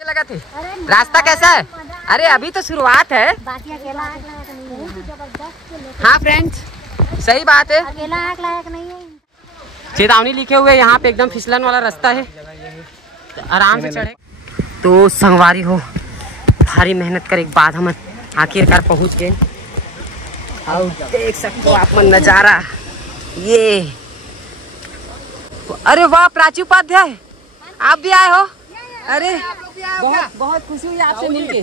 लगा थे। रास्ता कैसा है? अरे अभी तो शुरुआत है। हाँ फ्रेंड्स, सही बात है, अकेला आग लायक नहीं है। चेतावनी लिखे हुए यहाँ पे, एकदम फिसलन वाला रास्ता है, आराम से चढ़े। तो संगवारी हो, भारी मेहनत करे के बाद हम आखिरकार पहुँच गए। और देख सकते हो आप मन नजारा ये। अरे वाह प्राची उपाध्याय, आप भी आए हो? अरे बहुत बहुत खुशी हुई आपसे मिलके,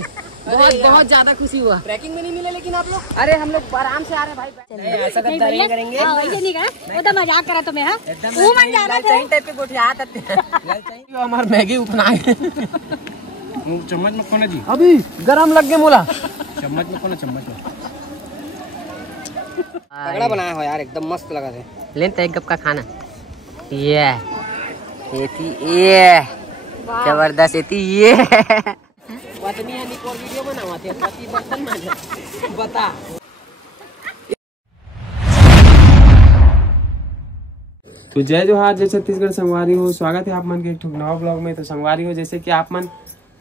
बहुत ज्यादा खुशी हुआ। ट्रैकिंग में नहीं मिले लेकिन आप लोग? अरे हम लोग आराम से आ रहे भाई। ऐसा गद्दारी नहीं करेंगे। वैसे नहीं कहा, वो तो मजाक करा तुम्हें। हां वो मन जा रहा था टाइप के गोठिया आते हैं। हमार मैगी उपना चम्मच में कोना जी, अभी गरम लग गए मोला। चम्मच में कोना, चम्मच में तगड़ा बनाया हो यार, एकदम मस्त लगा थे। लेन एक गप का खाना ये जबरदस्त ये वीडियो बनाते बर्तन बता। तो जय जोहार, जय छत्तीसगढ़ संगवारी हो। स्वागत है आप मन के एक नवा ब्लॉग में। तो संगवारी हो, जैसे कि आप मन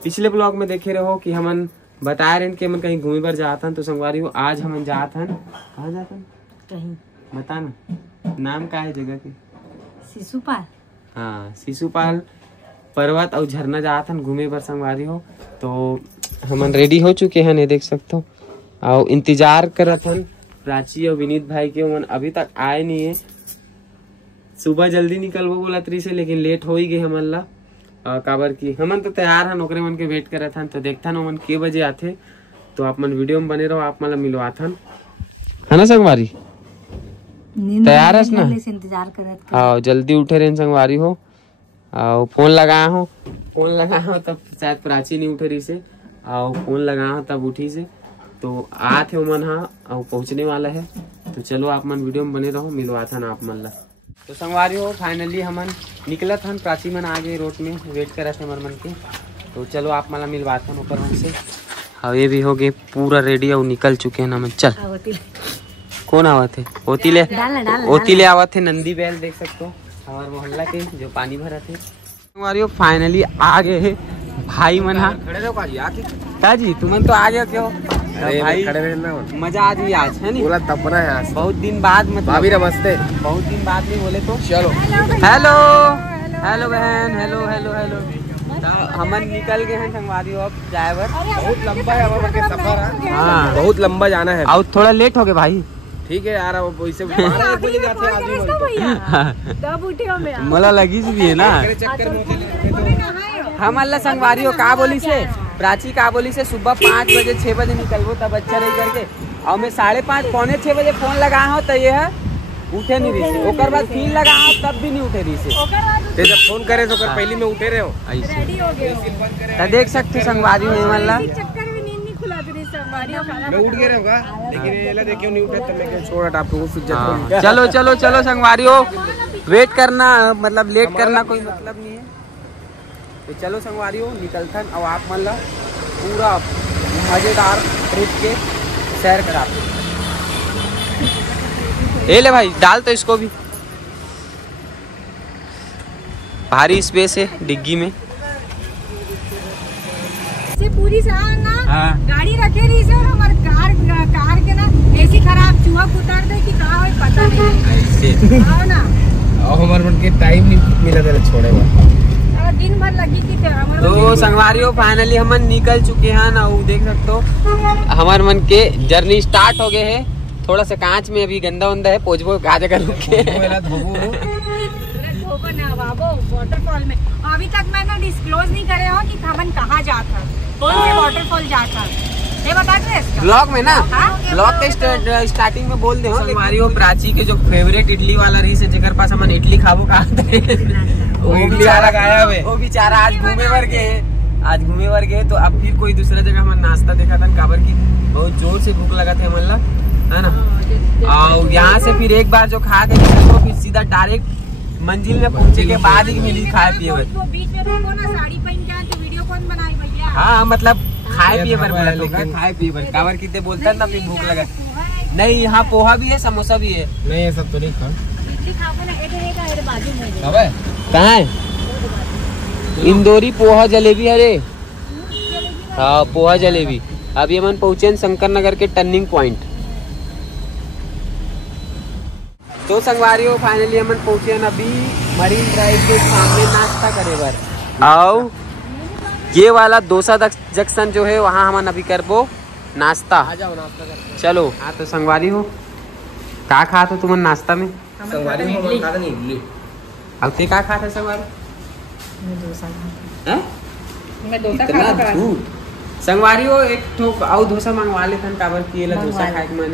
पिछले ब्लॉग में देखे रहो कि हमन बताए रहे कि हमन कहीं घूमे पर जातन। तो संगवारी हो आज हमन जातन, कहाँ जातन कहीं बता ना, नाम का है जगह के? शिशुपाल। हाँ शिशुपाल पर्वत और झरना जातन घूमे पर संगवारी हो। तो हमन रेडी हो चुके हैं, नहीं देख सकते हो, और इंतजार करत हन प्राची और विनीत भाई के। मन अभी तक आए नहीं है। सुबह जल्दी निकलबो बोला त्री से, लेकिन लेट हो ही गए हमन ला। काबर की हमन तो तैयार हन, ओकरे मन के वेट करत हन। तो देखथन ओमन के बजे आथे, तो आप मन वीडियो में बने रहो, आप मन ला मिलवाथन, है ना संगवारी? तैयार है ना? इंतजार करत। हाँ जल्दी उठे रहे संगवारी हो। और फोन लगाया हो तब शायद प्राची नहीं उठे रही से, और फोन लगाया हो तब उठी से। तो आते मन हाँ और पहुंचने वाला है। तो चलो आप मन वीडियो में बने रहो, मिलवाथन आप मन ला। तो संगवारी हो फाइनली हमन निकलत हन, प्राची मन आ गए, रोड में वेट करत है मन के। तो चलो आप मन ला मिलवाथन ऊपर हमसे। और ये भी हो गए पूरा रेडी और निकल चुके हैं हमन। चल कौन आवत है? ओतीले आवत है, नंदी बैल देख सकते हो हमारे मोहल्ला के जो पानी भरा थे। हमारी फाइनली आ गए है भाई मन। खड़े रहो काजी, तुम तो आ गए क्यों भाई? खड़े रहना, मजा आ गई आज है नहीं? बोला तब ना यार, बहुत दिन बाद, मतलब भाभी नमस्ते, बहुत दिन बाद नहीं बोले तो चलो। हेलो हेलो बहन, हेलो हेलो हेलो। हमन निकल गए हैं संगवारी हो, अब ड्राइवर बहुत लंबा है हमारा सफर है। हाँ बहुत लंबा जाना है और थोड़ा लेट हो गए भाई। ठीक है यार, अब वैसे मला लगी भी है ना। हम अल्लाह संगवारी हो का बोली से, प्राची का बोली से सुबह 5 बजे 6 बजे निकलबो तब अच्छा रही करके। और मैं 5:30 पौने 6 बजे फोन लगाया हो तो ये है उठे नहीं रही से। ओकर बाद फिर लगाया हो तब भी नहीं उठे रही से। जब फोन करे तो पहले में उठे रहे हो ऐसे। देख सकते संगवारी हो मल्ला उठ गए होगा, लेकिन ये देखियो नहीं उठे तो मैं क्यों छोड़ आपको। चलो चलो चलो संगवारी हो, वेट करना मतलब लेट करना कोई मतलब नहीं है। तो चलो संगवारी हो निकलथन, और आप मन ला पूरा मजेदार ट्रिप के सैर कराते। ये ले भाई डाल तो इसको भी, भारी स्पेस है डिग्गी में। पूरी ना हाँ। गाड़ी रखे रही से, और हमारे कार के ना ऐसी खराब चूहा उतार दे कि कहाँ हो पता नहीं ऐसे। हाँ ना, और हमारे मन के टाइम नहीं मिला था छोड़े हुआ, दिन भर लगी थी। तो संगवारी हो फाइनली हमन निकल चुके हैं ना, वो देख सकते हो हमारे मन के जर्नी स्टार्ट हो गए है। थोड़ा सा कांच में अभी गंदा वंदा है, पोजबो कहा जगह रुक के वाटरफॉल में। अभी तक मैंने डिस्क्लोज नहीं करे हो कि हमन कहाँ जाता, कौन से वाटरफॉल जाता, ये बता दे ब्लॉग में ना। ब्लॉग के स्टार्टिंग में बोल दे हो। संगवारी हो प्राची के जो फेवरेट इडली वाला रही से, जेकर पास हमन इडली खाबो कहा वो इडली वाला गाया है, वो बेचारा आज घूमे वर गए। तो अब फिर कोई दूसरा जगह हमन नाश्ता देखा था, काबर की बहुत जोर से भूख लगा था मतलब, है ना। और यहाँ से फिर एक बार जो खा के तो फिर सीधा डायरेक्ट मंजिल में पहुँचे के बाद ही मिली खाए पिए। हाँ मतलब खाए पिए पर बोला, लेकिन खाए पिए पर काबर कितने बोलता है ना, फिर भूख लगा। नहीं यहाँ पोहा भी है, समोसा भी है। नहीं ये सब तो नहीं खा, कहाँ है? इंदौरी पोहा जलेबी। अरे हाँ पोहा जलेबी। अभी हम पहुंचे शंकर नगर के टर्निंग पॉइंट। तो संगवारियों फाइनली हम पहुंचे हैं अभी मरीन ड्राइव के सामने नाश्ता करे बार। आओ ये वाला डोसा जंक्शन जो है वहाँ हम अभी करबो नाश्ता। आ जाओ नाश्ता करते। चलो हाँ तो संगवारी हो का खा तो तुम नाश्ता में? संगवारी हो खाता नहीं इडली। अब ते का खाता संगवारी? मैं डोसा खाता। हैं? मैं डोसा खाता। झूठ। संगवारी हो एक ठोक आउ डोसा मंगवा लेथन काबर किएला डोसा खाए के मन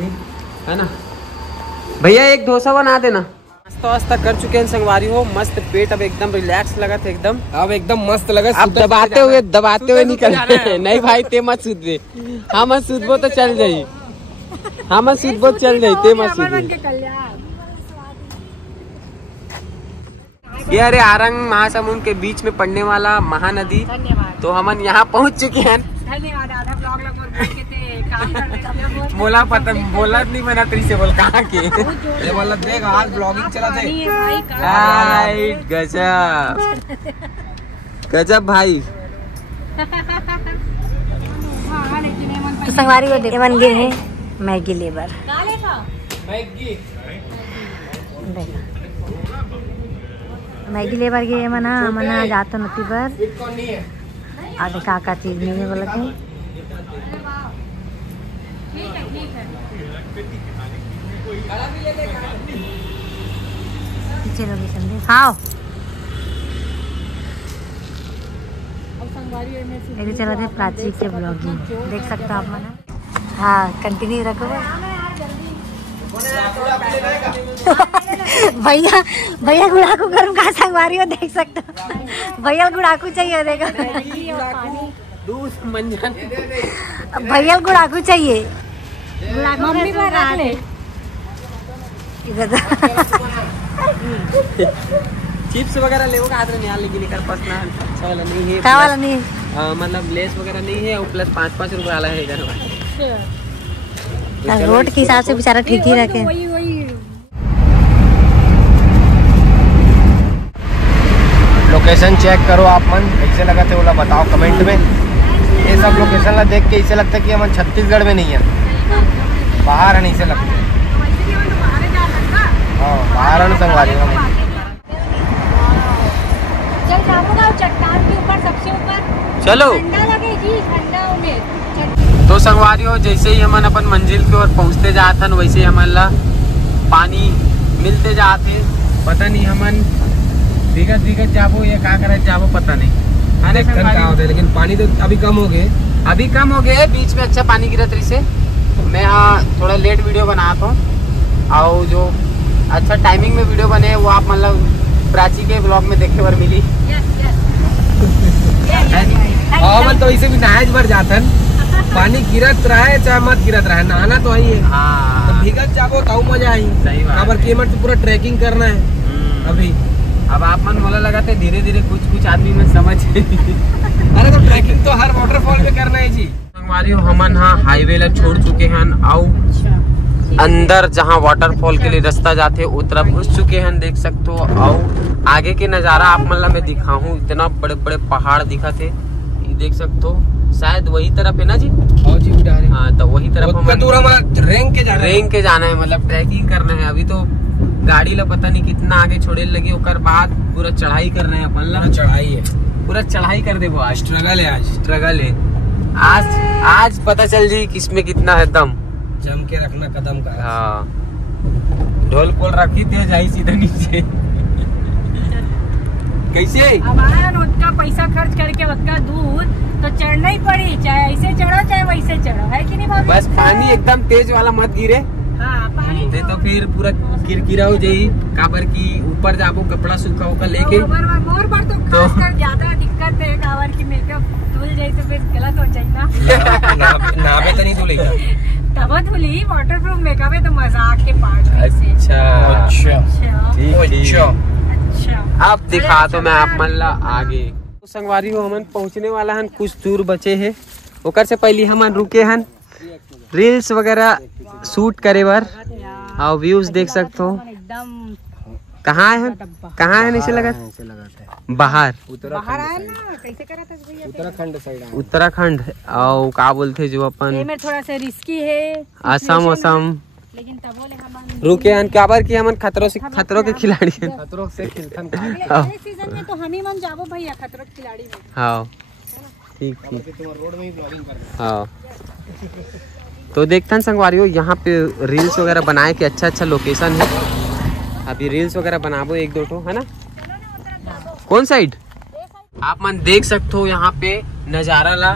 है ना? भैया एक डोसा बना देना। नाश्ता वास्ता कर चुके हैं संगवारी हो। मस्त पेट अब एकदम रिलैक्स लगा था एकदम। अब एकदम मस्त लगा। अब दबाते हुए निकल नहीं भाई ते मत सूद दे। हाँ मत सूदबो तो चल जाई। हाँ मत सूदबो चल जाई ते मत सूद। ये अरे आरंग महासमुंद के बीच में पड़ने वाला महानदी। तो हम यहाँ पहुँच चुके हैं। धन्यवाद। आधा ब्लॉग बोला पता बोला नहीं मैंने तेरी से बोल कहाँ के ये बोला देख आज ब्लॉगिंग चला थे। गजब भाई। संगवारी को मंदिर है मैगी लेबर। मैगी लेबर के मना जाता नती पर आगे का चीज नहीं है बोला कि लोकेशन खाओ चलो थे प्राची के ब्लॉगिंग देख सकते हो आप मना। हाँ कंटिन्यू रखो भैया गुड़ाकू गर्म का संगवारी हो देख सकते हो। भैया गुड़ाकू चाहिए देखो भैया गुड़ाकू चाहिए। मम्मी चिप्स वगैरह ले लेकिन अच्छा वाला नहीं है। क्या वाला नहीं है? मतलब लेस वगैरह नहीं है और प्लस 5-5 रुपए वाला है इधर। रोड के हिसाब से बेचारा ठीक ही रखे। लोकेशन चेक करो आप मन कैसे लगा थे बोला बताओ कमेंट में। ये सब लोकेशन ला देख के ऐसे लगता है कि हम छत्तीसगढ़ में नहीं है, बाहर है। नहीं से लगता हाँ बाहर है संगवारी हम। चट्टान के ऊपर सबसे ऊपर चलो तो संगवारी हो जैसे ही हम अपन मंजिल की ओर पहुँचते जाते वैसे ही हमारा पानी मिलते जाते। पता नहीं हमन दिगत जाबो या का करत जाबो पता नहीं। होते लेकिन पानी तो अभी कम हो गए। बीच में अच्छा पानी गिरत रही से। मैं यहाँ थोड़ा लेट वीडियो बनाता हूँ और जो अच्छा टाइमिंग में वीडियो बने वो आप मतलब प्राची के ब्लॉग में देखे बार मिली। मन तो इसे भी नहाज भर जातन पानी गिरत रहे चाहे मत गिरत रहे नहाना तो आई है। तो भीगत जाबो तो मजा आई। सही बात। खबर कीमत तो पूरा ट्रैकिंग करना है अभी। अब आप मन बोला लगाते धीरे धीरे कुछ आदमी में समझ अरे तो ट्रैकिंग तो हर वाटरफॉल में करना है जी। हमारी हमन हाँ हाईवे ला छोड़ चुके हैं आओ अंदर जहाँ वाटरफॉल के लिए रास्ता जाते वो तरफ घुस चुके हैं। देख सकते हो आओ आगे के नज़ारा आप मतलब मैं दिखाऊं। इतना बड़े बड़े पहाड़ दिखा थे ये देख सकते हो। शायद वही तरफ है ना जी? हाँ तो वही तरफ हम रेंग के जाना है मतलब ट्रैकिंग करना है। अभी तो गाड़ी ला पता नहीं कितना आगे छोड़े लगे ओकर बाद पूरा चढ़ाई कर रहे हैं अपन ला। चढ़ाई है पूरा चढ़ाई कर दे वो आज। स्ट्रगल है आज पता चल जी किसमें कितना है दम। जम के रखना कदम का। हाँ ढोल पोल रखी थे जाई सीधा नीचे कैसे अब उतना पैसा खर्च करके उतना दूर तो चढ़ना ही पड़ी, चाहे ऐसे चढ़ो चाहे वैसे चढ़ो, है कि नहीं भाभी? बस पानी एकदम तेज वाला मत गिरे। हाँ, पानी तो फिर पूरा किरकिरा हो जाये काबर की ऊपर जाबो कपड़ा सूखा होकर लेके मोर पर तो खासकर ज्यादा दिक्कत है काबर की मेकअप धुल जाये तो फिर गलत हो जाये ना। नावे तो नहीं धुलेगा तब धुली वाटरप्रूफ मेकअप है तो मजाक के पार्ट में से। अच्छा अब दिखा तो मैं आप मल्ला आगे संगवारी हो हमन पहुँचने वाला हन। कुछ दूर बचे है ओकर से पहले हमन रुके हन रील्स वगैरह शूट करे बार और व्यूज देख सकते हो। कहाँ है? कहाँ है नीचे लगा? बाहर बाहर आया ना, कैसे करा था भैया? उत्तराखंड साइड। उत्तराखंड और का बोलते जो अपन ये में थोड़ा सा रिस्की है, असम लेकिन तब बोले हम रुके हैं क्या बार की हमन खतरों के खिलाड़ी हैं। खतरों से खिलथन। अगले सीजन में तो हम ही मन जाबो भैया खतरों के खिलाड़ी में। हाँ ठीक ठीक। तुम रोड में ही ब्लॉगिंग कर रहे हाँ तो देखते हैं संगवारियों, यहाँ पे रील्स वगैरह बनाए के अच्छा लोकेशन है। अभी रील्स वगैरह बनाबो एक दो ठो, है ना? कौन साइड? आप मन देख सकते हो यहाँ पे नजारा ला,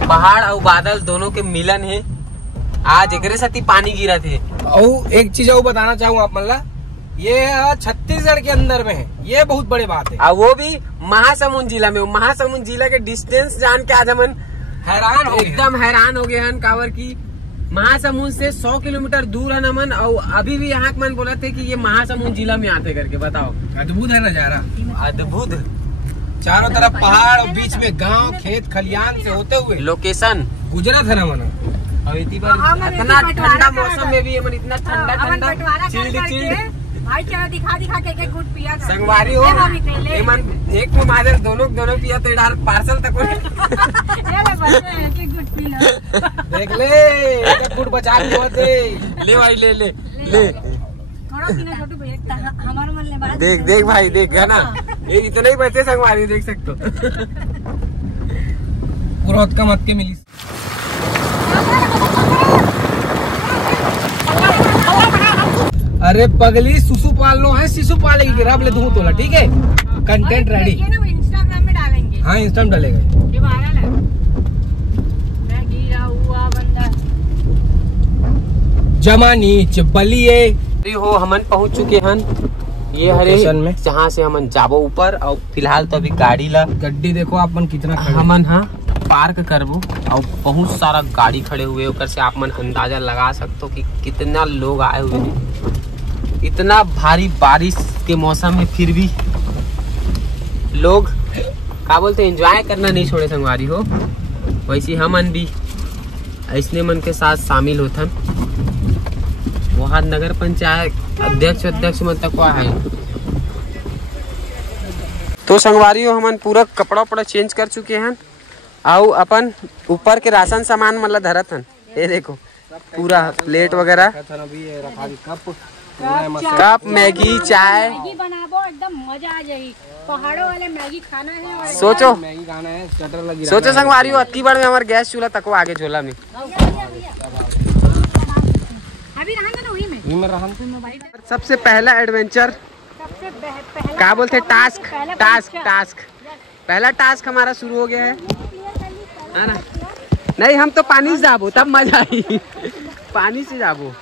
पहाड़ और बादल दोनों के मिलन है। आज एकरे साथ ही पानी गिरा थे। और एक चीज और बताना चाहूँ आप मतलब, ये छत्तीसगढ़ के अंदर में है, ये बहुत बड़ी बात है। और वो भी महासमुंद जिला में। महासमुंद जिला के डिस्टेंस जान के आज हमन हैरान हो एकदम हैरान हो गए हैं। कावर की महासमुंद से 100 किलोमीटर दूर है नमन, और अभी भी यहाँ मन बोला थे कि ये महासमुंद जिला में आते करके। बताओ, अद्भुत है नजारा, अद्भुत। चारों तरफ पहाड़ और बीच में गांव खेत खलियान से होते हुए लोकेशन गुजरात है ना मना। और इतना ठंडा मौसम में भी हमन इतना ठंडा चिल्ड भाई चलो दिखा के एक गुट पिया कर। संगवारी हो एक मुमादर दोनों पिया तो डाल पार्सल तक एक गुट पी लो। देख ले एक गुट बचा के होते। ले भाई ले थोड़ा पीना छोटू भैया, हमारा मन ले बात। देख भाई देख है ना, ये इतना ही बचे संगवारी, देख सकते हो। पूरा का मत के मिली। अरे पगली सुसु पालनो है, शिशु पालेगी रब ले दूं तोला, ठीक है? Content ready. इंस्टाग्राम में डालेंगे। हाँ इंस्टा में डालेगा। ये वायरल है। मैं गिरा हुआ बंदा जमानी चबलिए हो हमन पहुंच चुके हैं ये हरे में, जहाँ से हमन जाबो ऊपर। और फिलहाल तो अभी गाड़ी ला गड्डी देखो आप मन कितना हमन हाँ पार्क करबो, और बहुत सारा गाड़ी खड़े हुए ऊपर से आप मन अंदाजा लगा सकते हो कि कितना लोग आए हुए हैं। इतना भारी बारिश के मौसम में फिर भी लोग क्या बोलते एंजॉय करना नहीं छोड़े संगवारी हो। वैसे हमन भी ऐसने मन के साथ शामिल होथन। वहाँ नगर पंचायत अध्यक्ष मत तक है। तो संगवारी हो हमन पूरा कपड़ा चेंज कर चुके हैं, और अपन ऊपर के राशन सामान मतलब धरत हन। ये देखो पूरा प्लेट वगैरह, कप मैगी चाय। मैगी बनाबो एकदम मजा आ जाएगी। पहाड़ों वाले मैगी खाना है और सोचो मैगी खाना है, स्टार्टर लगी। सोचो संगवारी हो अति बार में हमारे गैस चूल्हा तक आगे झोला में। अभी रहना ना वही में। सबसे पहला एडवेंचर क्या बोलते टास्क पहला टास्क हमारा शुरू हो गया है ना? नहीं हम तो पानी से जाबो तब मजा आई। पानी से जाबो।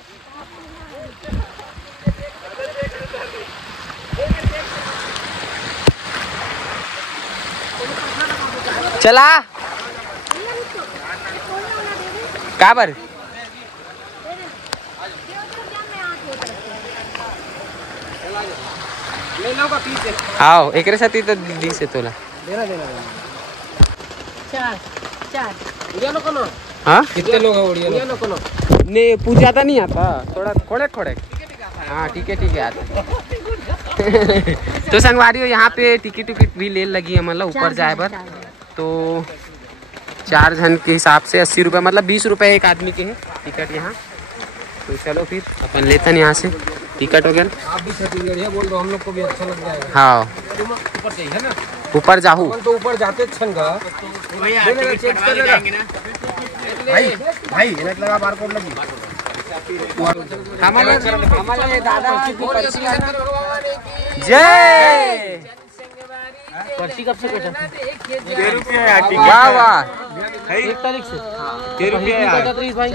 चला काबर आओ एक साथी तो दीदी से तोला चार हाँ कितने लोग हैं उड़िया? नहीं पूछ ज्यादा नहीं आता, थोड़ा खोड़े। हाँ ठीक है आता। तो संगवारी हो यहाँ पे टिकट भी ले लगी है, मतलब ऊपर जाए पर तो 4 जन के हिसाब से 80 रुपये, मतलब 20 रुपये एक आदमी के है टिकट यहाँ। तो चलो फिर अपन लेते हैं यहाँ से टिकट वगैरह। आप भी छत्तीसगढ़िया बोल रहे हो, हम लोग को भी अच्छा लग जाएगा। हाँ ऊपर चाहिए ना, ऊपर जाहू तो ऊपर जाते छंगा चेक कर लेगा भाई लगा बारकोड लगी। हमारे दादा जय पर्ची कब से कटा? 10 रुपया। वाह 1 तारीख से 10 रुपया भाई।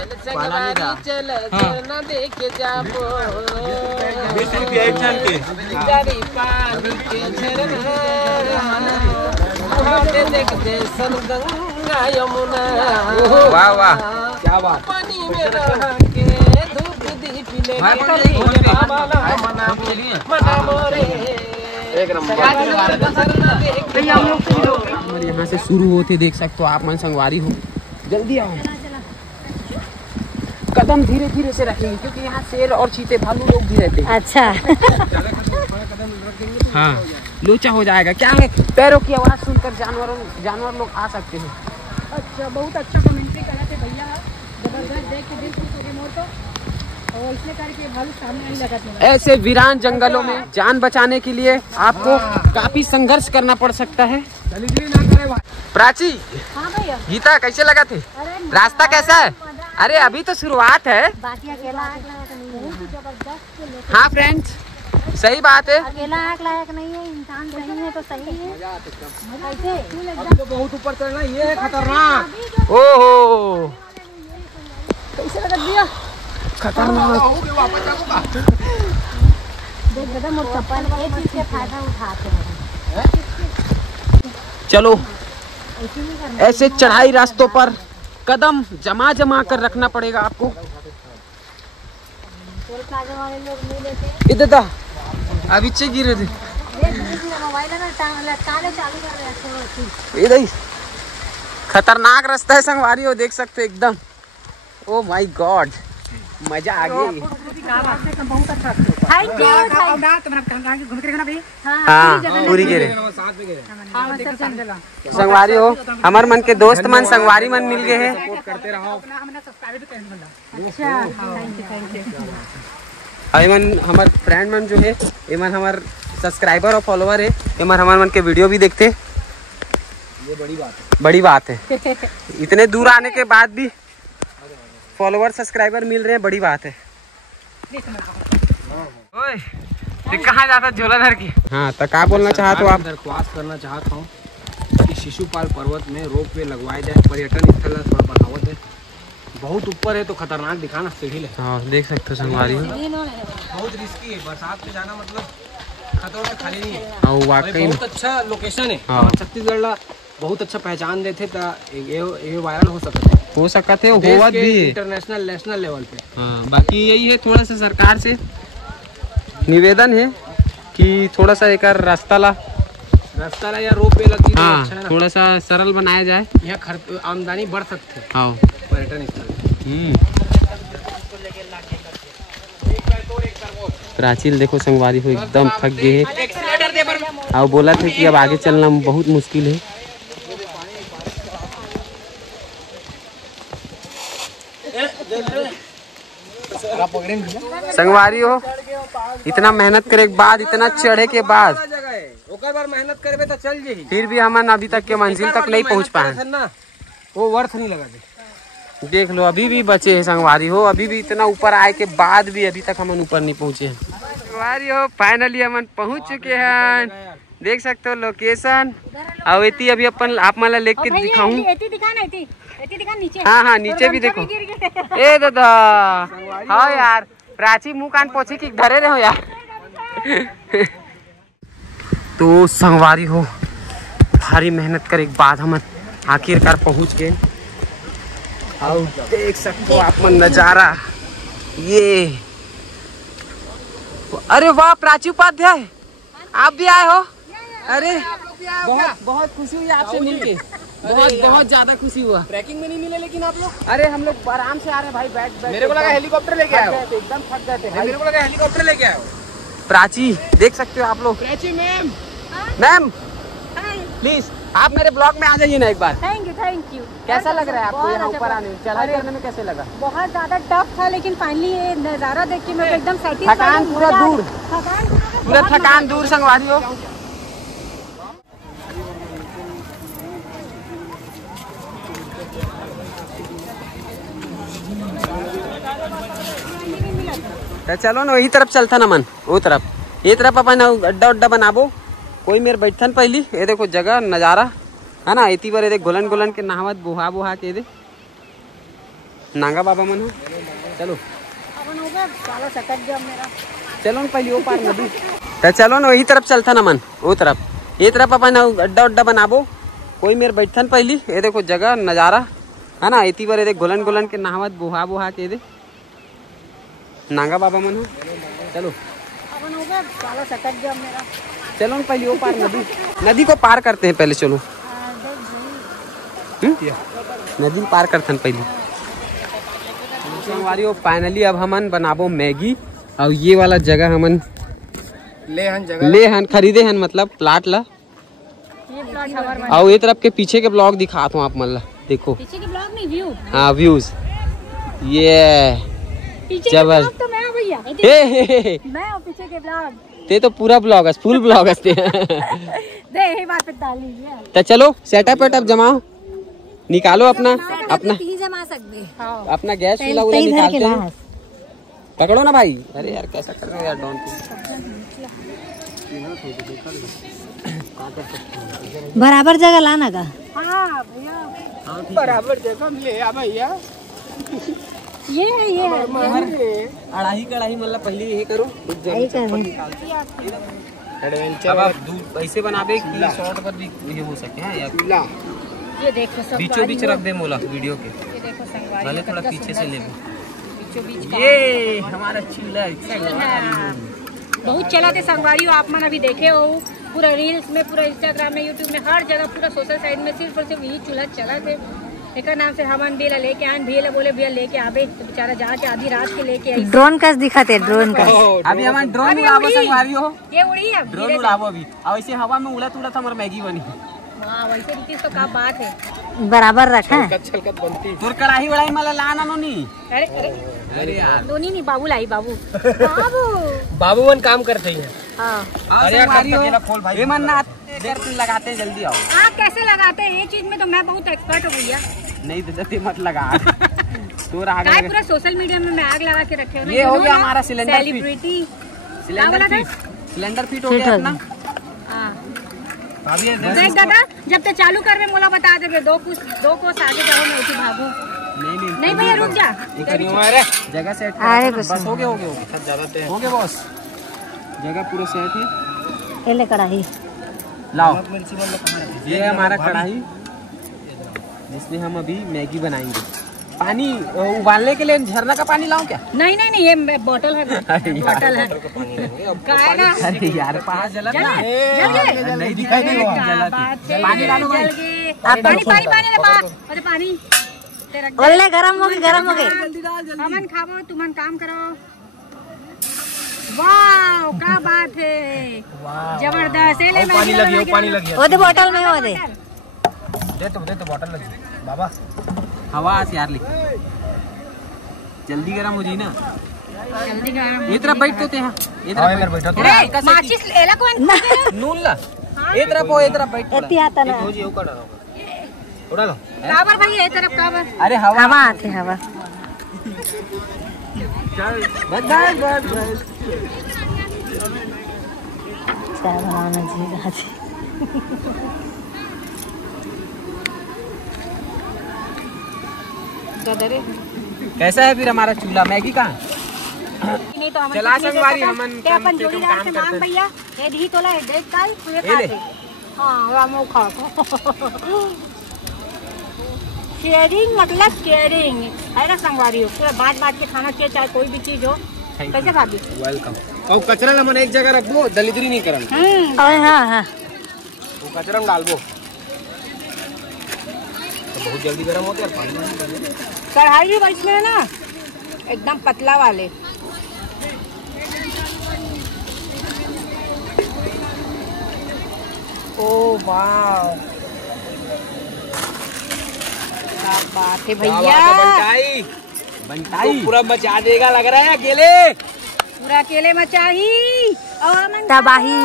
20 रुपया एक जन के। वाह क्या बात। एक नंबर। यहाँ से शुरू होते देख सकते हो आप मन संगवारी हो। जल्दी आओ। कदम धीरे धीरे से रखेंगे क्योंकि यहाँ शेर और चीते भालू लोग भी रहते हैं। अच्छा। हाँ लोचा हो जाएगा। क्या है, पैरों की आवाज सुनकर जानवर लोग आ सकते हैं। अच्छा, बहुत अच्छा कमेंट्री करा थे भैया, जबरदस्त, देख के दिल खुश हो गया मोर तो। और इसलिए करके भालू सामने नहीं लगा था। ऐसे वीरान जंगलों में जान बचाने के लिए आपको काफी संघर्ष करना पड़ सकता है। प्राची, हाँ भैया, गीता कैसे लगा थे? रास्ता कैसा है? अरे अभी तो शुरुआत है। बाकी अकेला आग लायक नहीं है, जबरदस्त। हाँ फ्रेंड्स, सही बात है। अकेला आग लायक नहीं है, इंसान सही है तो सही है। तो बहुत ऊपर चढ़ना, ये है खतरनाक। ओहो कैसे लगा दिया? खतरनाक। देख बेटा, मोर चप्पल ये चीज से फायदा उठाते हैं। चलो, ऐसे चढ़ाई रास्तों पर कदम जमा कर रखना पड़ेगा आपको। टोल प्लाजा वाले लोग मिले थे, इधर था अभी चे गिरे थे। मोबाइल ना लटकाने चालू कर रहे थे। इधर ही खतरनाक रास्ता है संगवारी हो, देख सकते हो एकदम। ओ माय गॉड, मजा आ गई। बहुत अच्छा। Thank you. हाँ पूरी गिरे संगवारी हो। हमार मन के दोस्त मन संगवारी मन मिल गए हैं। करते रहो। एमन हमार फ्रेंड मन जो है, एमन हमार सब्सक्राइबर और फॉलोवर है, एमन हमार मन के वीडियो भी देखते। ये बड़ी बात है। इतने दूर आने के बाद भी फॉलोवर सब्सक्राइबर मिल रहे हैं, बड़ी बात है। ओए, कहाँ जाता झोलाधर की? हाँ तो क्या बोलना चाहते हो आप? दरख्वास्त करना चाहता हूँ कि शिशुपाल पर्वत में रोप वे लगवाए जाए, पर्यटन स्थल थोड़ा बढ़ावत है। बहुत ऊपर है तो खतरनाक दिखाना, सीढ़ी ले। हाँ देख सकते हो संगवारी। बहुत रिस्की है, बरसात में जाना मतलब खतरों में खाली नहीं है। हाँ वाकई बहुत अच्छा लोकेशन है। हाँ। छत्तीसगढ़ ला बहुत अच्छा पहचान देते, ये वायरल हो सकता है, होवत भी है इंटरनेशनल नेशनल लेवल पे। हाँ बाकी यही है, थोड़ा सा सरकार से निवेदन है कि थोड़ा सा एक रास्ता ला या रोप वे लगी तो हाँ अच्छा है ना। थोड़ा सा सरल बनाया जाए, यहाँ आमदनी बढ़ सकती है हाँ पर्यटन स्थल। प्राचील देखो संगवारी हो एकदम थक गए है और बोला थे कि अब आगे चलना बहुत मुश्किल है। संगवारी हो, इतना मेहनत करे के बाद, इतना चढ़े के बाद मेहनत करे तो चल जाही, फिर भी हम अभी तक के मंजिल तक नहीं पहुंच पाए। वो वर्थ नहीं लगा। देख लो अभी भी बचे हैं संगवारी हो, अभी भी इतना ऊपर आए के बाद भी अभी तक हम ऊपर नहीं पहुंचे हैं। संगवारी हो फाइनली हम पहुंच चुके हैं, देख सकते हो लोकेशन। और इतनी अभी अपन आप मला लेके दिखाऊं। हाँ हाँ नीचे भी देखो। ए दादा हाँ यार, प्राची मुँह कान पोछे की धरे रहे हो यार। तो संगवारी हो भारी मेहनत करे के बाद हम आखिरकार पहुंच गए। और देख सकते हो आप मन नजारा ये। अरे वाह प्राची उपाध्याय, आप भी आए हो? अरे बहुत खुशी हुई आपसे मिलके, बहुत ज्यादा खुशी हुआ। ट्रैकिंग में नहीं मिले लेकिन आप लोग? अरे हम लोग आराम से आ रहे हैं भाई, बैठ मेरे को लगा हेलीकॉप्टर लेके आए हो। एकदम थक गए थे भाई। मेरे को लगा हेलीकॉप्टर लेके आए हो। प्राची देख सकते हो आप लोग। प्राची मैम, प्लीज आप मेरे ब्लॉग में आ जाइए ना एक बार। Thank you. कैसा लग रहा है आपको यहाँ ऊपर आने में, चढ़ाई करने में कैसे लगा? बहुत ज्यादा टफ था, लेकिन फाइनली ये नजारा देख के मैं एकदम सेटिस्फाइड। थकान पूरा दूर, पूरा थकान दूर संगवारी हो। तो चलो ना वही तरफ चलता ना मन, वो तरफ, ये तरफ अपन अड्डा उड्डा बनाबो। कोई मेरे बैठन पहली, ये देखो जगह नजारा है ना, इतनी बार ये गोलन गोलन के नहावत बुहा के दे नांगा बाबा मन हो। चलो चलो न पहली वो पार नदी। तो चलो ना वही तरफ चलता ना मन, वो तरफ, ये तरफ अपन अड्डा उड्डा बनाबो। कोई मेरे बैठन पहली, ये देखो जगह नजारा है ना, इतनी बार ये गोलन गोलन के नहावत बुहा के दे नांगा बाबा मन हो। चलो चलो न पहले वो पार नदी को पार करते हैं पहले। चलो नदी पार करते हैं पहले। संगवारी फाइनली अब हमन बनाबो मैगी और ये वाला जगह हमन ले हन खरीदे हन मतलब प्लाट ला। और ये तरफ के पीछे के ब्लॉग दिखाता हूँ आप मन ला, देखो पीछे के ब्लॉग नहीं व्यू। हाँ व्यूज ये जबर तो मैं भैया हे मैं और पीछे के ब्लॉग ते तो पूरा ब्लॉग है, फुल ब्लॉग है दे यही बात पे डाल लीजिए। तो चलो सेटअप वेटअप जमाओ, निकालो अपना ही जमा सकते अपना गैस चूल्हा उला निकालते हैं। पकड़ो ना भाई, अरे यार कैसा कर रहे हो यार डॉन। बराबर जगह लाना का। हाँ भैया बराबर जगह ले आ भैया। ये है कढ़ाई मतलब पहले यही करो एडवेंचर। अब दूध ऐसे बनाबे कि शॉर्ट पर भी ये हो सके हैं यार। ये देखो सब बीचों बीच रख दे मोला वीडियो के, ये देखो संगवारी भले थोड़ा पीछे से ले बीचों बीच ये हमारा चूल्हा बहुत चला थे संगवारी। आप मन अभी देखे हो पूरा रील्स में, पूरा इंस्टाग्राम में, यूट्यूब में, हर जगह पूरा सोशल साइड में सिर्फ और सिर्फ यही चूल्हा चला थे। एक नाम से हमन भी लेके आए, भी बोले भैया लेके आवे तो बेचारा जाके आधी रात के लेके आई। ड्रोन का दिखाते ड्रोन का। अभी हमारे ड्रोन उड़ावो संगवारी हो, ये उड़ी है ड्रोन उड़ावो अभी। और ऐसे हवा में उड़त उड़त हमार मैगी बनी। वाह वैसे रीति तो क्या बात है, बराबर रखा है। छलकत बनती। तोर कढ़ाई वढ़ाई मला लाना नोनी। अरे अरे यार दोनी नहीं बाबू लाई बाबू बाबूवन काम करते हैं। अरे यार ये मन ना देर तुम लगाते हैं, जल्दी आओ। आप कैसे लगाते हैं ये चीज में, तो मैं बहुत एक्सपर्ट हूँ भैया। नहीं तो मत लगा तो आग पूरा सोशल मीडिया में मैं आग लगा के रखे हूँ। ये हो गया हमारा सिलेंडर सेलिब्रिटी। सिलेंडर फिट हो गया अपना। देख दादा जब तक चालू करवे मोला बता देवे, दो कोस आगे जाओ मैं उठी भागू। नहीं भैया रुक जा, जगह सेट अरे बस हो गया हो गया बॉस, जगह पूरा सेट है। ले कढ़ाई लाओ, ये है हमारा कढ़ाई जिसमें हम अभी मैगी बनाएंगे। पानी उबालने के लिए झरना का पानी लाऊं क्या? नहीं नहीं नहीं ये बोतल है, बोतल है। अरे यार पास जला ना, नहीं दिखाई नहीं पानी डालो पानी ओले गरम हो गए। हमन खाबो तुमन काम करो। वाह क्या बात है, जबरदस्त। पानी लगी वो दे बोतल में हो दे तो बोतल लगी बाबा। हवा यार लिख जल्दी गरम हो जाए ना। जल्दी गरम ये तरफ बैठ तो इधर बैठो। माचिस लेला कौन नून ला ये तरफ बैठ एती आता ना हो जी थोड़ा लो काबर भैया ये तरफ काबर। अरे हवा आते हवा बस चाय बनाना जी। कैसा है फिर हमारा चूल्हा मैगी का? नहीं तो चला संगवारी हमन अपन जोड़ीदार से मांग भैया ये दी तोला देख काल तू ये खा ले। हां रामो खा शेयरिंग मतलब केयरिंग है ना संगवारी हो, पूरा बात के खाना चाहिए, चाहे कोई भी चीज हो। कैसे भाभी वेलकम। और कचरा ला मन एक जगह रखबो, दलिद्री नहीं करन। हां वो कचरा में डालबो तो बहुत जल्दी गर्म होता है। पानी कढ़ाई भी बचने है ना एकदम पतला वाले। ओ वाह क्या बात है भैया। बनटाई पूरा मचा देगा लग रहा है। अकेले पूरा अकेले मचा ही तबाही।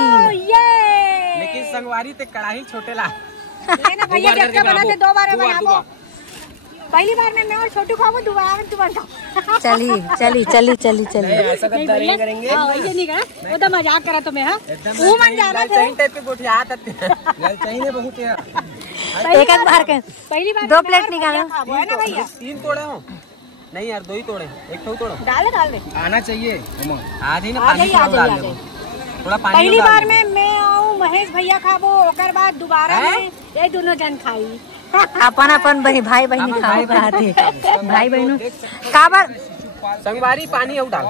लेकिन संगवारी ते कढ़ाई छोटे ला लेना भैया जब का बनाते दो बार बनाबो। पहली बार में मैं और छोटू खाबो, दोबारा में तू बना। चली ऐसा नहीं करेंगे। हां वैसे नहीं करा, वो तो मजाक करा तो मैं। हां वो मन जाना था सही टाइप पे गोठिया आते चाहिए बहुत है। एक बार के पहली बार 2 प्लेट निकालो। है ना भैया 3 तोड़े हो नहीं यार, 2 ही तोड़े, एक तो तोड़ो। डाल दे आना चाहिए आज ही ना पानी डाल दे थोड़ा पानी। पहली बार में मैं आऊं महेश भैया खाबो, ओकर बाद दोबारा में ये दोनों जन खाई। अपन भाई बहन खाओ खाते भाई बहनों काबर संगवारी पानी और डाल।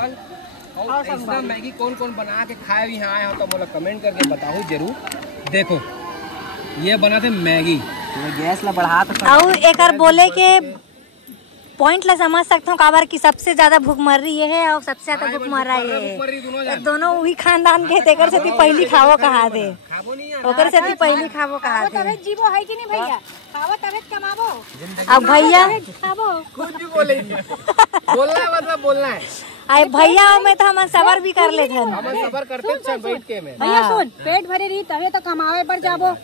और ऐसा मैगी कौन बना के खाए भी आए हो तो बोला कमेंट करके बताओ जरूर। देखो ये बना थे मैगी, गैस ला बढ़ा तो और एक बोले के पॉइंट ला समझ सकता हूँ काबर की सबसे ज्यादा भूखमर्री ये है और सबसे ज्यादा भूखमर्रा ये है। दोनों वही खानदान के तेकर से पहली खावो कहा थे, ओकर से पहली खावो कहा थे। जीवो है कि नहीं भैया? खावो तबे कमाबो। अब भैया खावो कुछ भी बोले बोलना है मतलब बोलना है। आए भैया में तो हम सबर भी कर लेते हैं, हम सबर करते हैं बैठ के में। भैया सुन, पेट भरे रही तबे तो कमावे पर जाबो और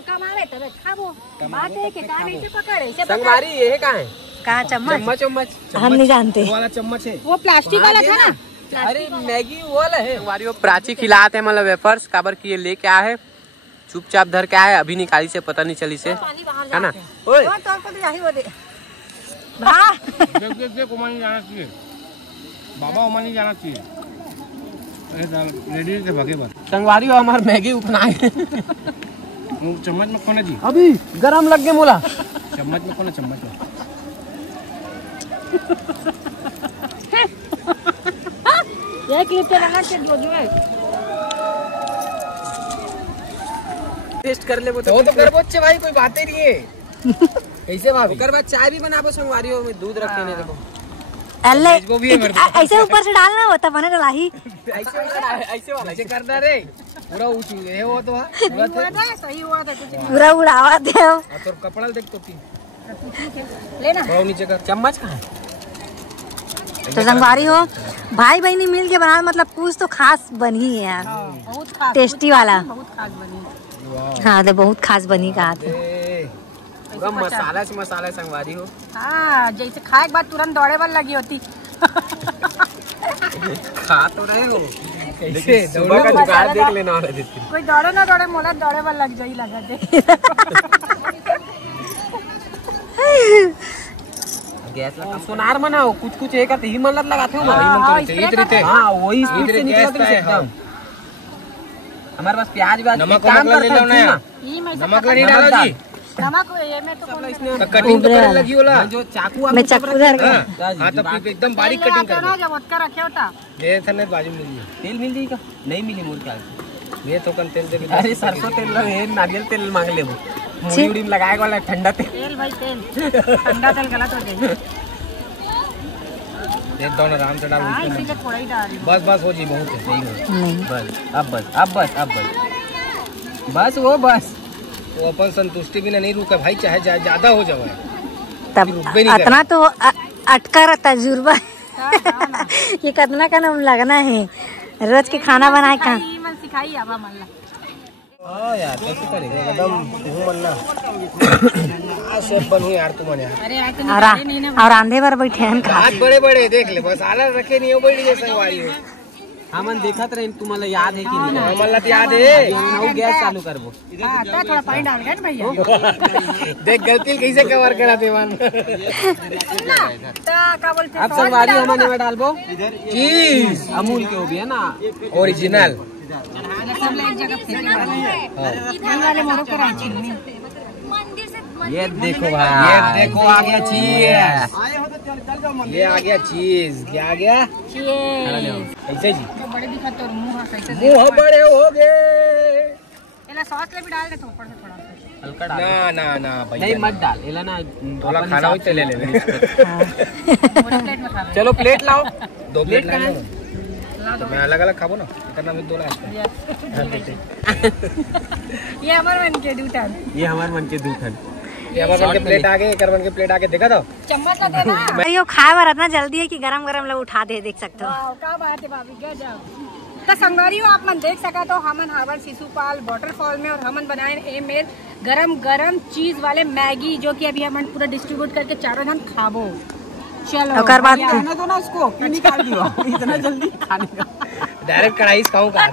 कमावे तबे खाबो। बात है कि काम ऐसे पकड़े ऐसे संगवारी ये कहाँ है? कहाँ चम्मच? चम्मच चम्मच हम नहीं जानते। वाला चम्मच है वो प्लास्टिक वाला था ना। अरे मैगी वाला है। वारियो प्राची खिलाते हैं मतलब वेफर्स काबर की ये ले क्या है चुपचाप धर के आए अभी निकाली से पता नहीं चली से है ना। ओए देख ओमान नहीं जाना चाहिए बाबा, ओमान नहीं जाना चाहिए। रेडी से भागे बस। संगवारी हो हमार मैगी उठना है। चम्मच में कौन है जी? अभी गरम लग गए मोला। चम्मच में कौन है? चम्मच में ये क्लिप पे लगा के जो है टेस्ट कर ले। वो तो कर बच्चे भाई, कोई बात ही नहीं है। कैसे भाभी? ओकर बाद चाय भी बनाबो संगवारी हो में दूध रखे ने देखो। अल्ले ऐसे ऊपर से डालना होता बने डलाही ऐसे वाला ऐसे करना रे पूरा ऊंची है वो तो सही हुआ था कुछ पूरा उड़ावा दे। तो कपड़ा देख तो लेना थोड़ा नीचे कर। चम्मच कहाँ है? तो संगवारी हो भाई बहनी मिल के बना मतलब कुछ तो खास बनी है यार, बहुत खास टेस्टी वाला। बहुत खास बनी। हाँ तो बहुत खास बनी कहा थे। पूरा मसाला से मसाला संगवारी हो। हाँ जैसे खाए के बाद तुरंत दौड़े वाल लगी होती। खा तो रहे हो देखिए सुबह का जुगाड़ देख लेना और देती। कोई दौड़े ना दौड़े मोला दौड़े वाल लग जाई लगा दे। गैस लगा सोनार मनाओ कुछ कुछ एक ही मतलब लगाते हो। हां वही स्पीड से निकलते हैं एकदम। हमारे पास प्याज व्याज नमक ले लो ना। नमक नहीं डालो जी। नमक ये में तो कटिंग तो करने लगी होला जो चाकू मैं चाकू धर के हां तब एकदम बारीक कटिंग कर ना जब उसका रखे होता ये थने बाजू मिली तेल मिल जाएगा नहीं मिली मोर क्या ये तो कन तेल दे। अरे सरसों तेल है नारियल तेल मांग ले वो मुड़ी उड़ी में लगाएगा वाला ठंडा तेल भाई तेल ठंडा तेल गलत हो जाएगा। एक दोनों आराम से डाल हां इसीलिए थोड़ा ही डाल। बस बस हो जी बहुत है सही है। नहीं अब बस वो बस वो अपन संतुष्टि भी नहीं रुका भाई, चाहे ज्यादा हो जाए तब इतना तो अटका तजुर्बा ये कितना का नाम लगना है रोज के खाना बनाए का मन सिखाई आवा मल्ला। हां यार कैसे करेगा एकदम तू मन्ना आ से बनू यार तू मन यार। अरे आज तो नहीं ना और आंधे पर बैठे हैं हाथ बड़े बड़े देख ले बस आला रखे नहीं हो बैठ जैसे संगवारी हो। हमन देखत रहे तुम्हाला याद है कि नहीं? हमला याद है वो गैस चालू करबो हां थोड़ा पानी डाल गए भैया। देख गलती कैसे कवर करा देवान। क्या बोलते अब संगवारी हमने में डालबो चीज अमूल के हो भी है ना ओरिजिनल। सब एक जगह फेंक वाले मोरो को रांची मंदिर से ये देखो भाई ये देखो आ गया चीज ये आ गया चीज क्या आ गया ऐसे जी बड़े दिखा तो मुंह सही से मुंह बड़े हो गए। एला सॉस ले भी डाल दे तो ऊपर से थोड़ा हल्का डाल ना ना ना भैया नहीं मत डाल एला ना थोड़ा खाना हो तो ले ले प्लेट में खा चलो प्लेट लाओ 2 प्लेट ला लो तो मैं अलग अलग खाबो ना करना में 2 ला। ये हमारे मन के दूठन ये हमारे मन के दूठन ये हमारे मन के प्लेट आ गए करवन के प्लेट आके देखा तो चम्मच लगे ना। यो खाए बार इतना जल्दी है कि गरम गरम लोग उठा दे देख सकते हो। वाह क्या बात है भाभी गजब। तो संगवारियों आप मन देख सका तो हमन हावर शिशुपाल वाटरफॉल में और हमन बनाए ए मेल गरम गरम चीज वाले मैगी जो कि अभी हमन पूरा डिस्ट्रीब्यूट करके चारों जन खाबो। चलो ओकर बाद खाने दो ना उसको क्यों निकाल दियो इतना जल्दी खाने का डायरेक्ट कढ़ाई से खाऊं का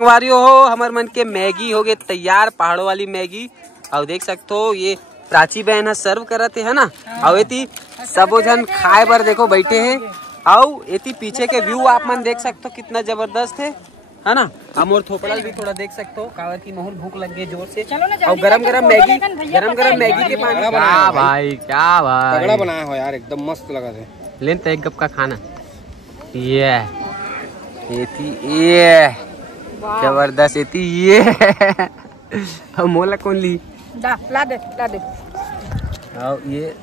वारियो हो हमार मन के मैगी हो गए तैयार पहाड़ों वाली मैगी। और देख सकते हो ये प्राची बहन है सर्व करते है ना और ये सबो जन खाए बर देखो बैठे हैं। और ये पीछे के व्यू आप मन देख सकते हो कितना जबरदस्त है ना। हम और थोपड़ा भी थोड़ा देख सकते हो कावर की माहौल भूख लग गई जोर से। और गरम गरम मैगी के पानी क्या भाई क्या भाई तगड़ा बनाया हो यार एकदम मस्त लगा थे। लेन तो एक गप का खाना ये जबरदस्त ये और मोला कौन ली ला दे आओ ये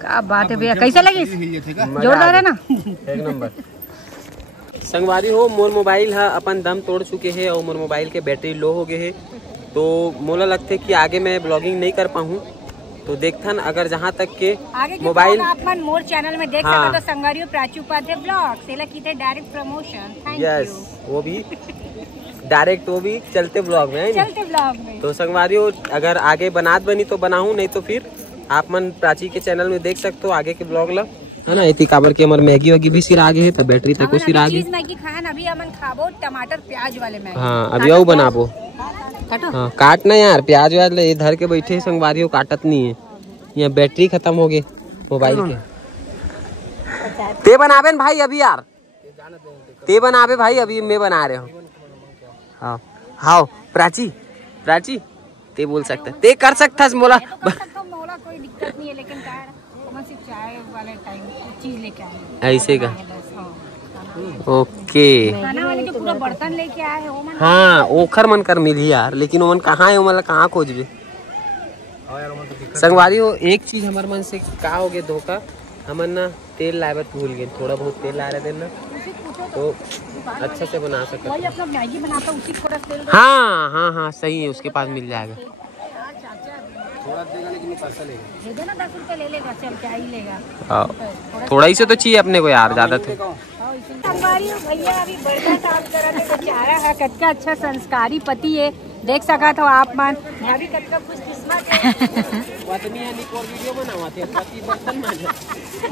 क्या बात है भैया, कैसा लगी? जोरदार है ना, एक नंबर। संगवारी हो मोर मोबाइल है अपन दम तोड़ चुके हैं और मोर मोबाइल के बैटरी लो हो गए है, तो मोला लगते कि आगे मैं ब्लॉगिंग नहीं कर पाऊँ। तो देखथन अगर जहाँ तक के मोबाइल आप मोर चैनल में देख सकते हो, संगवारी प्राची उपाध्याय ब्लॉग सेला की थे डायरेक्ट प्रमोशन। Thank you. वो भी डायरेक्ट, वो भी चलते ब्लॉग में है, चलते ब्लॉग में। तो संगवारी हो अगर आगे बनात बनी तो बनाऊं, नहीं तो फिर आप मन प्राची के चैनल में देख सकते हो आगे के ब्लॉग ला, है ना। इतनी काबर के हमारे मैगी वैगी भी सिर आगे है, तो बैटरी तक सिर आगे। मैगी खान अभी हमन खाबो टमाटर प्याज वाले मैगी। हाँ अभी आओ बनाबो। हाँ काटना यार, प्याज व्याज ले धर के बैठे संगवारी हो, काटत नहीं है। यहाँ बैटरी खत्म हो गई मोबाइल के। ते बनावे भाई अभी यार, ते बनावे भाई, अभी मैं बना रहे हूँ। हाँ हाँ प्राची ते बोल सकता, ते कर सकता मोला। कोई दिक्कत नहीं है, लेकिन चाय वाले टाइम चीज लेके आए ऐसे का। ओके खाना वाले जो पूरा बर्तन लेके आए हो मन। हाँ ओखर मन कर मिली यार, लेकिन ओमन कहाँ है, ओमन कहाँ खोजबे। संगवारी हो एक चीज हमारे मन से का हो गया धोखा, हमन ना तेल लाए भूल गए, थोड़ा बहुत तेल ला रहे थे ना, तो अच्छा से बना सकते। वही अपना मैगी बनाता उसी थोड़ा तेल। हाँ हाँ हाँ सही है, उसके पास मिल जाएगा। थोड़ा देगा लेकिन पैसा लेगा। दे देना 10 रुपए ले लेगा, चल क्या ही लेगा। हाँ थोड़ा ही से तो चाहिए अपने को यार, ज्यादा तो। संगवारी भैया अभी बढ़िया काम कर रहे थे, बेचारा है कच्चा अच्छा संस्कारी पति है, देख सका तो आप मन भाभी कच्चा खुशकिस्मत है। वीडियो बनावाते पति बर्तन मांजे,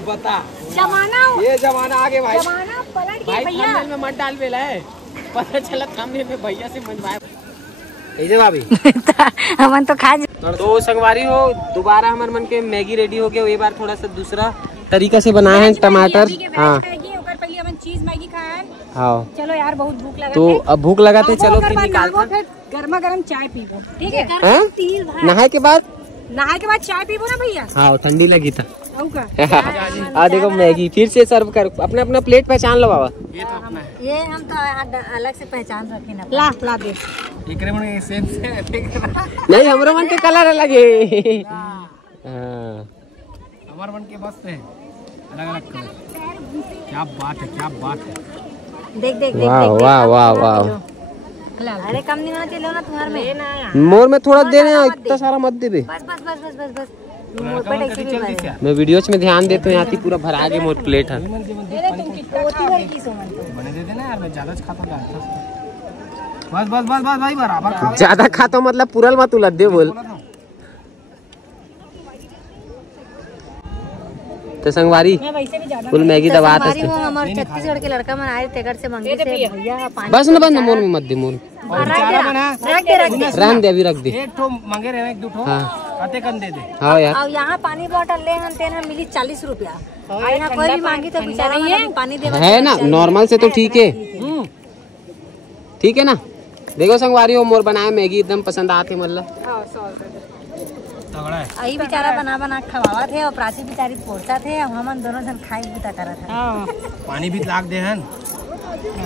बता जमाना ये जमाना आगे भाई, जमाना पलट गया भाई भैया। थंबनेल में मत डाल बेला है, पता चला थंबनेल में भैया से मंजवाए। कैसे भाभी हमन तो खा। तो संगवारी हो दोबारा हमारे मन के मैगी रेडी हो गया, ये बार थोड़ा सा दूसरा तरीका से बनाए हैं टमाटर। हाँ चीज मैगी खाए। हाँ चलो यार बहुत भूख लगा, तो अब भूख लगाते चलो फिर निकालते। गर्मा गर्म चाय पीबो, ठीक है? नहाए के बाद चाय पीबो ना भैया। हाँ ठंडी लगी था। का देखो मैगी फिर से सर्व कर, अपना अपना प्लेट पहचान लो बाबा। ये हम तो अलग से पहचान रखे ना। ला दे नहीं हमारे मन के कलर अलग है। हमारे मन के बस है अलग अलग कलर। क्या बात है। देख वाह वाह वाह वाह। अरे कम नहीं होना चाहिए ना तुम्हारे में। मोर में थोड़ा देने, इतना सारा मत देबे। बस मैं वीडियोज में ध्यान देते हैं, पूरा भरा के मोर प्लेट है। बस भाई बराबर। ज्यादा खाता मतलब पूरल मत उलट दे बोल। तो संगवारी फुल मैगी दबात है। हमारे छत्तीसगढ़ के लड़का मन आए थे से मंगे से भैया पानी। बस न बंद मोर में मत दे मोर। रख दे अभी रख दे। एक ठो मांगे रहे एक दो ठो। हाँ आते कन दे दे। हाँ यार। और यहाँ पानी बोतल ले हम तेन मिली 40 रुपया। और यहाँ कोई भी मांगी तो बेचारा पानी दे है ना, नॉर्मल से तो ठीक है, ठीक है ना। देखो संगवारी हो मोर बनाए मैगी एकदम पसंद आते मतलब। यही बेचारा बना खवावा थे और प्राची बेचारी पोड़ता थे, और हम दोनों जन खाई पीता करा था। पानी भी लाग दे हन।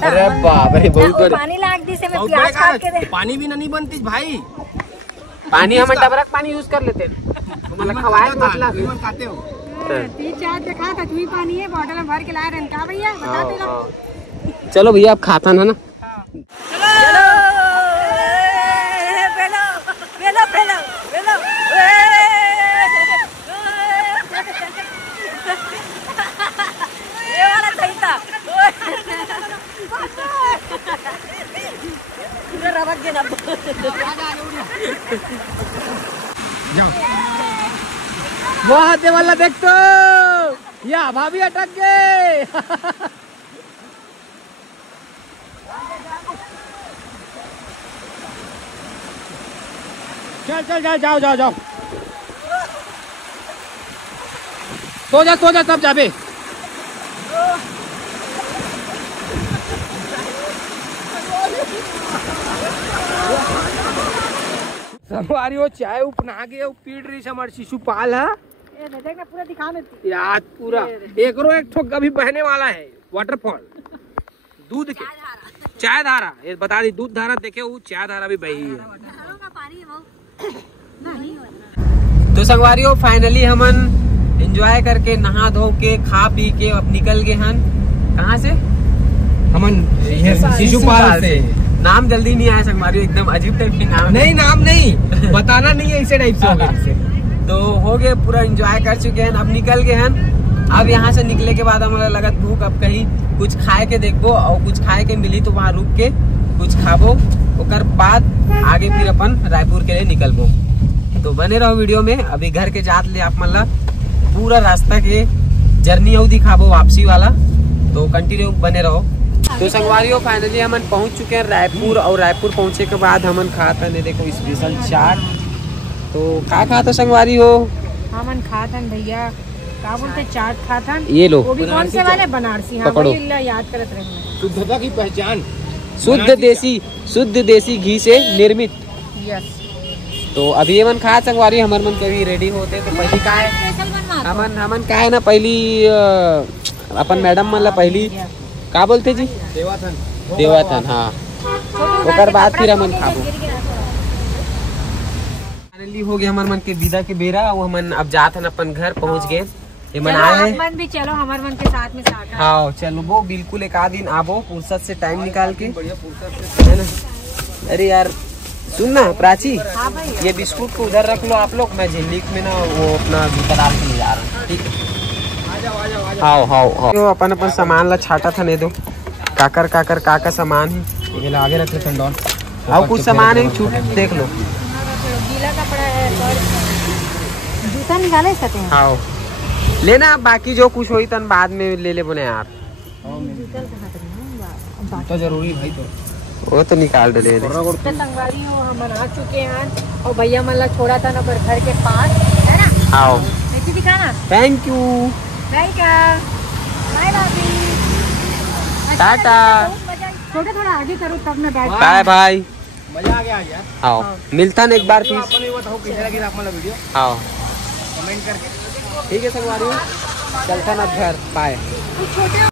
अरे बाप रे बहुत बड़े पानी लाग दी से मैं प्याज काट के दे। पानी भी नहीं बनती भाई, पानी हम डबरक पानी यूज कर लेते मतलब खवाए मतलब खाते हो। 3-4 देखा था तुम्ही पानी है बोतल में भर के लाए रहन का भैया बता दे। चलो भैया अब खाता है ना। वो हाथे वाला देख तो या भाभी अटक गए। चल जाओ सो जा तब जाबे। संगवारी हो चाय उपना के पीट रही हमारे शिशुपाल है। पूरा दिखा में यार पूरा एक ठोक अभी बहने वाला है वाटरफॉल दूध के चाय धारा ये बता दी, दूध धारा देखे वो चाय धारा भी बही है। तो संगवारियों फाइनली हमन एंजॉय करके नहा धो के खा पी के अब निकल गए हन। कहाँ से? हमन शिशुपाल से। नाम जल्दी नहीं आया संगवारियों, एकदम अजीब टाइप के नाम। नहीं नाम नहीं बताना नहीं है, इसे टाइप से हो गए। तो हो गए पूरा एंजॉय कर चुके हैं, अब निकल गए हैं। अब यहाँ से निकले के बाद हमारा लगा भूख, अब कहीं कुछ खाए के देखबो और कुछ खाए के मिली तो वहाँ रुक के कुछ खाबो, ओकर बाद आगे फिर अपन रायपुर के लिए निकलबो। तो बने रहो वीडियो में। अभी घर के जात ले आप मतलब पूरा रास्ता के जर्नी और दिखाबो वापसी वाला, तो कंटिन्यू बने रहो। तो संगवारियों फाइनली हमन पहुंच चुके हैं रायपुर, और रायपुर पहुंचे के बाद हमन खाता ने देखो स्पेशल चाट। तो क्या खाता संगवारी हो? हमन खातन भैया का बोलते चाट खातन। ये लो वो भी कौन से वाले? बनारसी। हाँ पकड़ो। वही याद करत रहे। शुद्धता की पहचान, शुद्ध देसी घी से निर्मित। यस। तो अभी हमन खा संगवारी, हमन मन कभी रेडी होते तो पहली का है हमन का है ना, पहली अपन मैडम मन ला पहली का बोलते जी? देवाथन। हाँ, ओकर बाद फिर हमन खाबो। फाइनली हो गया हमन मन के विदा के बेरा, वो हमन अब जात हन अपन घर पहुंच गए। ये मन आए मन भी चलो हमार मन के साथ में साथ। हाँ चलो वो बिल्कुल एक आध दिन आबो फुर्सत से टाइम निकाल के, है ना। अरे यार सुन ना प्राची, ये बिस्कुट को उधर रख लो आप लोग, मैं झिल्ली में ना वो अपना जूता डाल के ले जा रहा हूँ, ठीक है? हाँ अपन अपन सामान ला छाटा था ने दो, काकर सामान है ये आगे रख ले कंडौन। और कुछ सामान है छूट देख लो। गीला कपड़ा है, जूता निकाले सकते हैं। हाँ लेना, बाकी जो कुछ हुई तन बाद में ले ले बोले आप। तो जरूरी भाई, तो वो तो निकाल दे। संगवारी हो हम आ चुके हैं और भैया मन ला छोड़ा था ना घर के पास, है ना। आओ ऐसे दिखाना। थैंक यू, वेलकम, बाय भाभी, टाटा, थोड़ा आगे करो तब मैं बैठ। बाय बाय, मजा आ गया। आओ मिलता ना एक बार प्लीज। कैसे लगी आप मतलब वीडियो आओ कमेंट करके। ठीक है संगवारी, चलता ना घर, बाय।